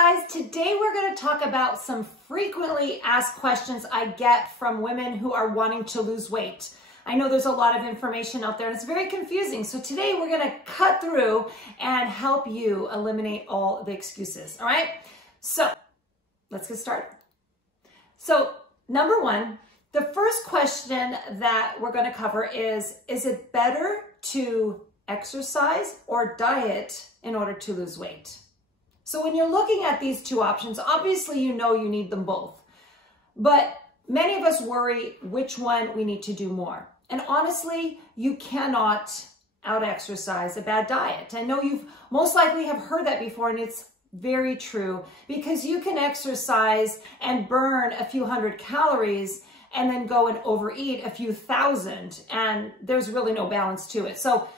guys, today we're going to talk about some frequently asked questions I get from women who are wanting to lose weight. I know there's a lot of information out there and it's very confusing. So today we're going to cut through and help you eliminate all the excuses. All right. So let's get started. So number one, the first question that we're going to cover is it better to exercise or diet in order to lose weight? So when you're looking at these two options, obviously you know you need them both. But many of us worry which one we need to do more. And honestly, you cannot out-exercise a bad diet. I know you've most likely have heard that before, and it's very true, because you can exercise and burn a few hundred calories and then go and overeat a few thousand, and there's really no balance to it. So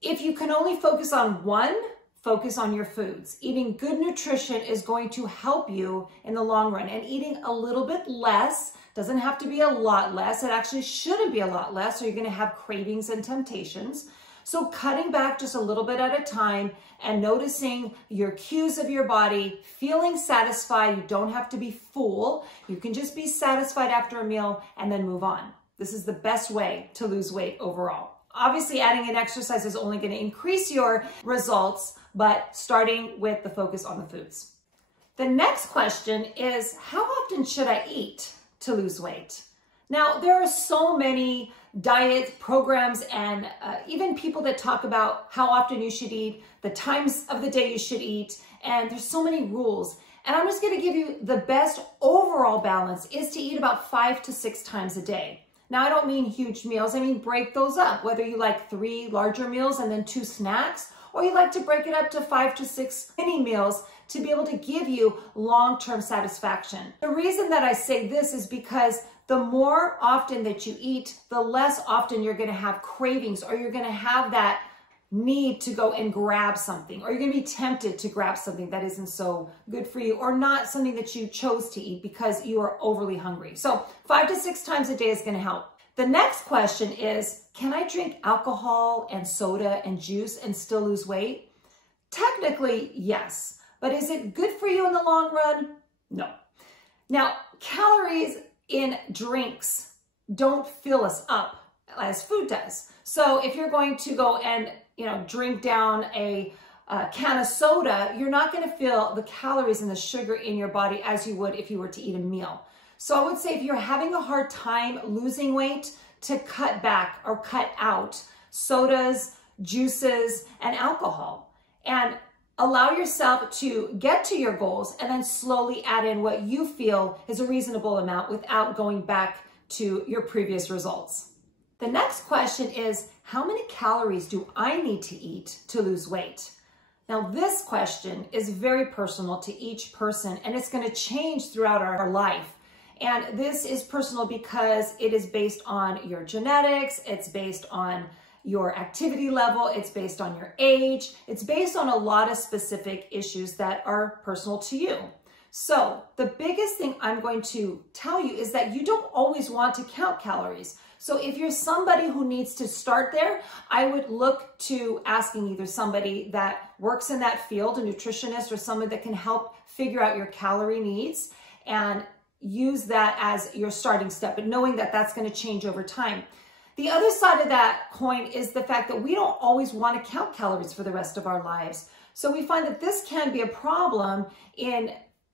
if you can only focus on one, focus on your foods. Eating good nutrition is going to help you in the long run, and eating a little bit less doesn't have to be a lot less. It actually shouldn't be a lot less, or you're going to have cravings and temptations. So cutting back just a little bit at a time and noticing your cues of your body, feeling satisfied. You don't have to be full. You can just be satisfied after a meal and then move on. This is the best way to lose weight overall. Obviously, adding in exercise is only going to increase your results, but starting with the focus on the foods. The next question is, how often should I eat to lose weight? Now, there are so many diet programs and even people that talk about how often you should eat, the times of the day you should eat, and there's so many rules. And I'm just going to give you the best overall balance is to eat about 5 to 6 times a day. Now, I don't mean huge meals. I mean, break those up, whether you like 3 larger meals and then 2 snacks, or you like to break it up to 5 to 6 mini meals to be able to give you long-term satisfaction. The reason that I say this is because the more often that you eat, the less often you're going to have cravings, or you're going to have that need to go and grab something, or you're going to be tempted to grab something that isn't so good for you, or not something that you chose to eat because you are overly hungry. So 5 to 6 times a day is going to help. The next question is, can I drink alcohol and soda and juice and still lose weight? Technically, yes. But is it good for you in the long run? No. Now, calories in drinks don't fill us up as food does. So if you're going to go and drink down a can of soda, you're not going to feel the calories and the sugar in your body as you would if you were to eat a meal. So I would say if you're having a hard time losing weight, to cut back or cut out sodas, juices, and alcohol, and allow yourself to get to your goals and then slowly add in what you feel is a reasonable amount without going back to your previous results. The next question is, how many calories do I need to eat to lose weight? Now, this question is very personal to each person, and it's going to change throughout our life. And this is personal because it is based on your genetics, it's based on your activity level, it's based on your age, it's based on a lot of specific issues that are personal to you. So the biggest thing I'm going to tell you is that you don't always want to count calories. So if you're somebody who needs to start there, I would look to asking either somebody that works in that field, a nutritionist, or someone that can help figure out your calorie needs and use that as your starting step, but knowing that that's going to change over time. The other side of that coin is the fact that we don't always want to count calories for the rest of our lives. So we find that this can be a problem in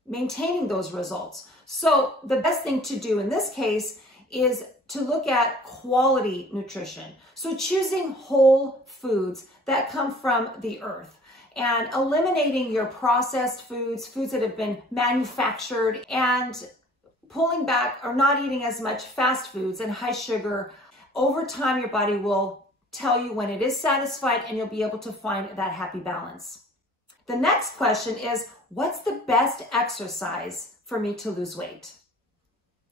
maintaining those results. So the best thing to do in this case is to look at quality nutrition. So choosing whole foods that come from the earth and eliminating your processed foods, foods that have been manufactured, and pulling back or not eating as much fast foods and high sugar. Over time, your body will tell you when it is satisfied, and you'll be able to find that happy balance. The next question is, what's the best exercise for me to lose weight?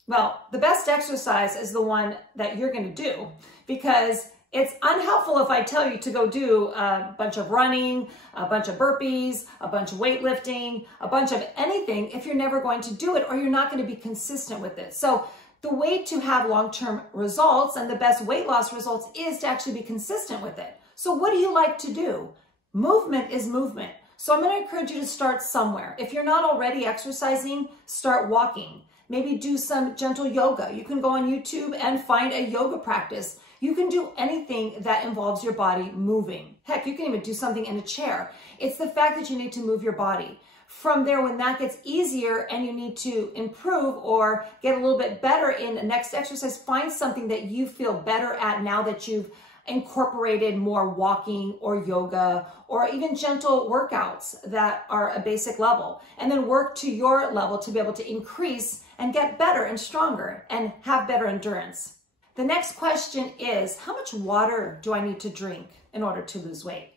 Well, the best exercise is the one that you're going to do, because it's unhelpful if I tell you to go do a bunch of running, a bunch of burpees, a bunch of weightlifting, a bunch of anything if you're never going to do it, or you're not going to be consistent with it. So the way to have long-term results and the best weight loss results is to actually be consistent with it. So what do you like to do? Movement is movement. So I'm going to encourage you to start somewhere. If you're not already exercising, start walking. Maybe do some gentle yoga. You can go on YouTube and find a yoga practice. You can do anything that involves your body moving. Heck, you can even do something in a chair. It's the fact that you need to move your body. From there, when that gets easier and you need to improve or get a little bit better in the next exercise, find something that you feel better at now that you've incorporated more walking or yoga or even gentle workouts that are a basic level, and then work to your level to be able to increase and get better and stronger and have better endurance. The next question is, how much water do I need to drink in order to lose weight?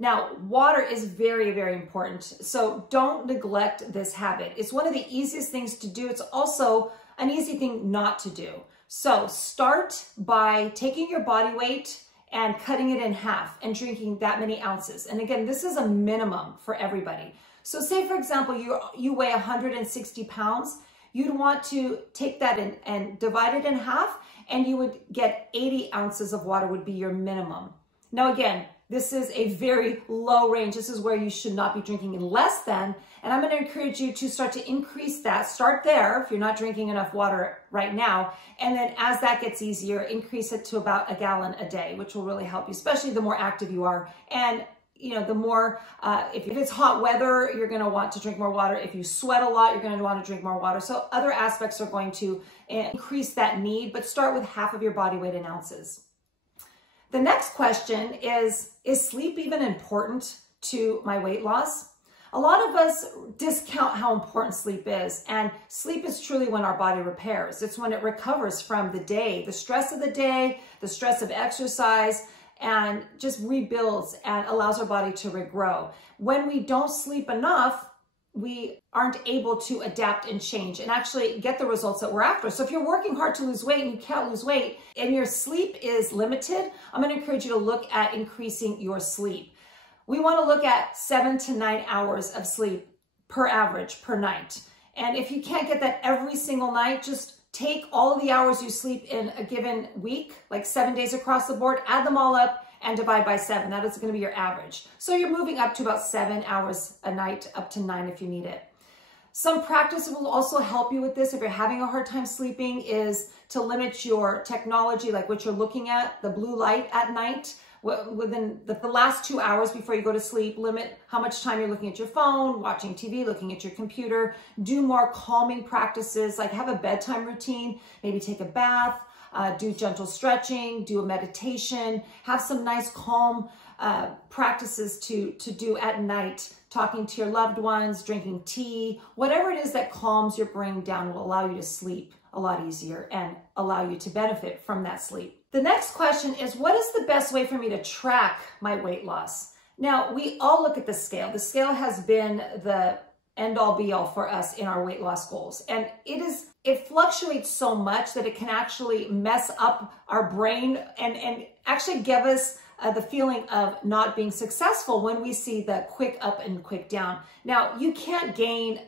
Now, water is very, very important, so don't neglect this habit. It's one of the easiest things to do. It's also an easy thing not to do. So start by taking your body weight and cutting it in half and drinking that many ounces. And again, this is a minimum for everybody. So say, for example, you weigh 160 pounds. You'd want to take that and divide it in half, and you would get 80 ounces of water would be your minimum. Now, again, this is a very low range. This is where you should not be drinking in less than, and I'm going to encourage you to start to increase that. Start there if you're not drinking enough water right now, and then as that gets easier, increase it to about a gallon a day, which will really help you, especially the more active you are. And you know, the more, if it's hot weather, you're going to want to drink more water. If you sweat a lot, you're going to want to drink more water. So other aspects are going to increase that need, but start with half of your body weight in ounces. The next question is sleep even important to my weight loss? A lot of us discount how important sleep is, and sleep is truly when our body repairs. It's when it recovers from the day, the stress of the day, the stress of exercise, and just rebuilds and allows our body to regrow. When we don't sleep enough, we aren't able to adapt and change and actually get the results that we're after. So if you're working hard to lose weight and you can't lose weight and your sleep is limited, I'm going to encourage you to look at increasing your sleep. We want to look at 7 to 9 hours of sleep per average per night. And if you can't get that every single night, just take all of the hours you sleep in a given week, like 7 days across the board, add them all up and divide by 7. That is going to be your average. So you're moving up to about 7 hours a night, up to 9 if you need it. Some practice will also help you with this if you're having a hard time sleeping, is to limit your technology, like what you're looking at, the blue light at night. Within the last 2 hours before you go to sleep, limit how much time you're looking at your phone, watching TV, looking at your computer. Do more calming practices, like have a bedtime routine, maybe take a bath, do gentle stretching, do a meditation, have some nice calm practices to do at night, talking to your loved ones, drinking tea, whatever it is that calms your brain down will allow you to sleep a lot easier and allow you to benefit from that sleep. The next question is, what is the best way for me to track my weight loss? Now, we all look at the scale. The scale has been the end-all be-all for us in our weight loss goals. And it fluctuates so much that it can actually mess up our brain and actually give us the feeling of not being successful when we see the quick up and quick down. Now, you can't gain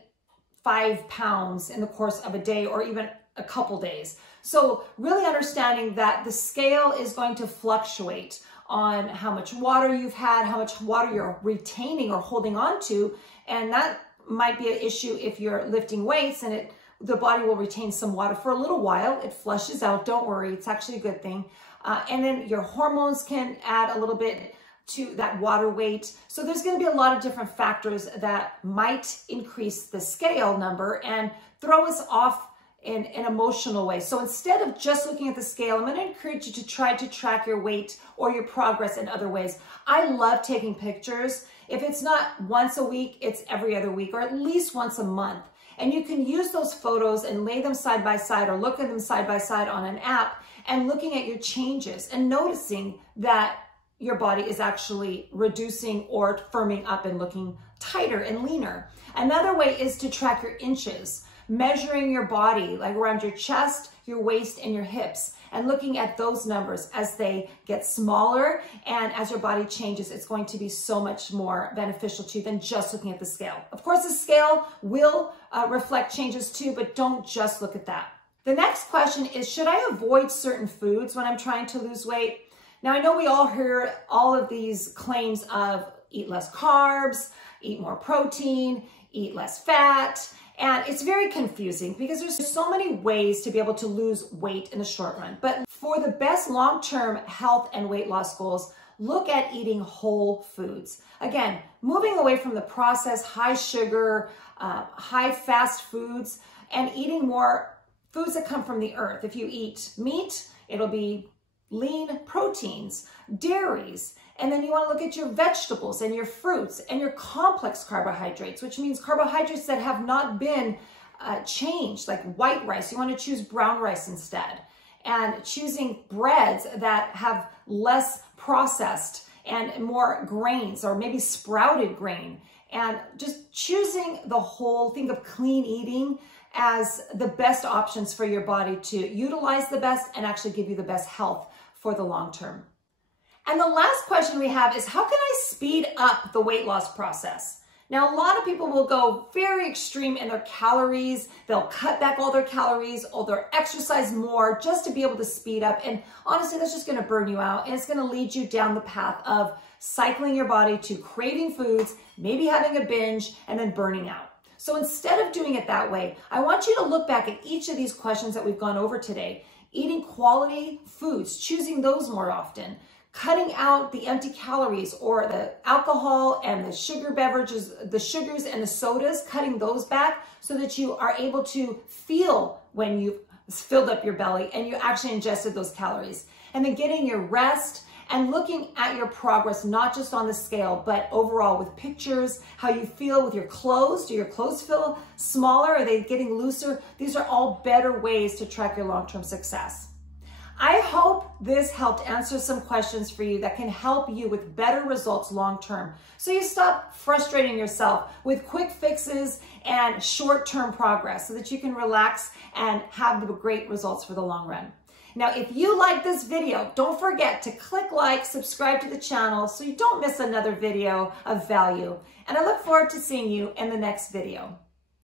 5 pounds in the course of a day or even a couple days. So really understanding that the scale is going to fluctuate on how much water you've had, how much water you're retaining or holding on to, and that might be an issue if you're lifting weights and the body will retain some water for a little while. It flushes out, don't worry, it's actually a good thing. And then your hormones can add a little bit to that water weight. So there's going to be a lot of different factors that might increase the scale number and throw us off in an emotional way. So instead of just looking at the scale, I'm going to encourage you to try to track your weight or your progress in other ways. I love taking pictures. If it's not once a week, it's every other week or at least once a month. And you can use those photos and lay them side by side or look at them side by side on an app and looking at your changes and noticing that your body is actually reducing or firming up and looking tighter and leaner. Another way is to track your inches, measuring your body, like around your chest, your waist, and your hips, and looking at those numbers as they get smaller and as your body changes. It's going to be so much more beneficial to you than just looking at the scale. Of course, the scale will reflect changes too, but don't just look at that. The next question is, should I avoid certain foods when I'm trying to lose weight? Now, I know we all hear all of these claims of eat less carbs, eat more protein, eat less fat. And it's very confusing because there's so many ways to be able to lose weight in the short run. But for the best long-term health and weight loss goals, look at eating whole foods. Again, moving away from the processed, high sugar, high fast foods, and eating more foods that come from the earth. If you eat meat, it'll be lean proteins, dairies, and then you want to look at your vegetables and your fruits and your complex carbohydrates, which means carbohydrates that have not been changed, like white rice. You want to choose brown rice instead. And choosing breads that have less processed and more grains, or maybe sprouted grain. And just choosing the whole, think of clean eating as the best options for your body to utilize the best and actually give you the best health for the long term. And the last question we have is, how can I speed up the weight loss process? Now, a lot of people will go very extreme in their calories. They'll cut back all their calories, or they'll exercise more just to be able to speed up. And honestly, that's just going to burn you out. And it's going to lead you down the path of cycling your body to craving foods, maybe having a binge, and then burning out. So instead of doing it that way, I want you to look back at each of these questions that we've gone over today. Eating quality foods, choosing those more often. Cutting out the empty calories or the alcohol and the sugar beverages, the sugars and the sodas, cutting those back so that you are able to feel when you've filled up your belly and you actually ingested those calories. And then getting your rest and looking at your progress, not just on the scale, but overall with pictures, how you feel with your clothes. Do your clothes feel smaller? Are they getting looser? These are all better ways to track your long-term success. I hope this helped answer some questions for you that can help you with better results long-term. So you stop frustrating yourself with quick fixes and short-term progress so that you can relax and have the great results for the long run. Now, if you like this video, don't forget to click like, subscribe to the channel so you don't miss another video of value. And I look forward to seeing you in the next video.